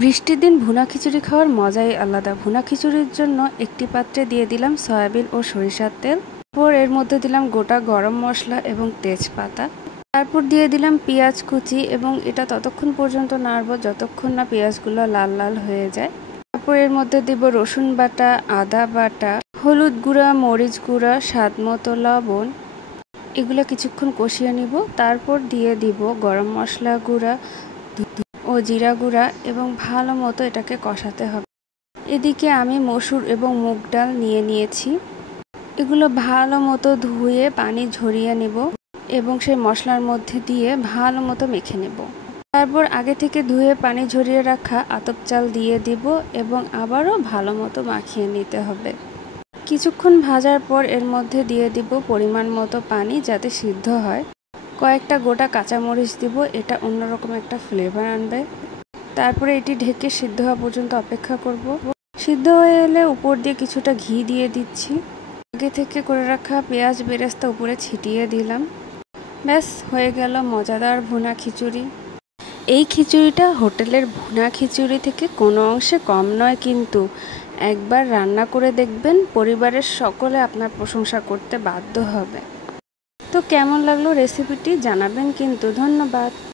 বৃষ্টির দিন ভুনা খিচুড়ি খাওয়ার মজাই আলাদা। ভুনা খিচুড়ির জন্য একটি পাত্রে দিয়ে দিলাম সয়াবিন ও সরিষার তেল। তারপর এর মধ্যে দিলাম গোটা গরম মশলা এবং তেজপাতা। তারপর দিয়ে দিলাম পেঁয়াজ কুচি এবং এটা ততক্ষণ পর্যন্ত নাড়বো যতক্ষণ না পেঁয়াজগুলো লাল লাল হয়ে যায়। তারপর এর মধ্যে দিব রসুন বাটা, আদা বাটা, হলুদ গুঁড়া, মরিচ গুঁড়া, স্বাদ মতো লবণ। এগুলো কিছুক্ষণ কষিয়ে নিব। তারপর দিয়ে দিব গরম মশলা গুঁড়া ও জিরা গুঁড়া এবং ভালো মতো এটাকে কষাতে হবে। এদিকে আমি মসুর এবং মুগ ডাল নিয়ে নিয়েছি। এগুলো ভালো মতো ধুয়ে পানি ঝরিয়ে নেব এবং সেই মশলার মধ্যে দিয়ে ভালো মতো মেখে নেব। তারপর আগে থেকে ধুয়ে পানি ঝরিয়ে রাখা আতপ চাল দিয়ে দিব এবং আবারও ভালো মতো মাখিয়ে নিতে হবে। কিছুক্ষণ ভাজার পর এর মধ্যে দিয়ে দিব পরিমাণ মতো পানি যাতে সিদ্ধ হয়। কয়েকটা গোটা কাঁচামরিচ দিব, এটা অন্যরকম একটা ফ্লেভার আনবে। তারপরে এটি ঢেকে সিদ্ধ হওয়া পর্যন্ত অপেক্ষা করব। সিদ্ধ হয়ে এলে উপর দিয়ে কিছুটা ঘি দিয়ে দিচ্ছি। আগে থেকে করে রাখা পেঁয়াজ বেরেস্তা উপরে ছিটিয়ে দিলাম। ব্যাস হয়ে গেল মজাদার ভুনা খিচুড়ি। এই খিচুড়িটা হোটেলের ভুনা খিচুড়ি থেকে কোনো অংশে কম নয়, কিন্তু একবার রান্না করে দেখবেন, পরিবারের সকলে আপনার প্রশংসা করতে বাধ্য হবে। তো কেমন লাগলো রেসিপিটি জানাবেন কিন্তু। ধন্যবাদ।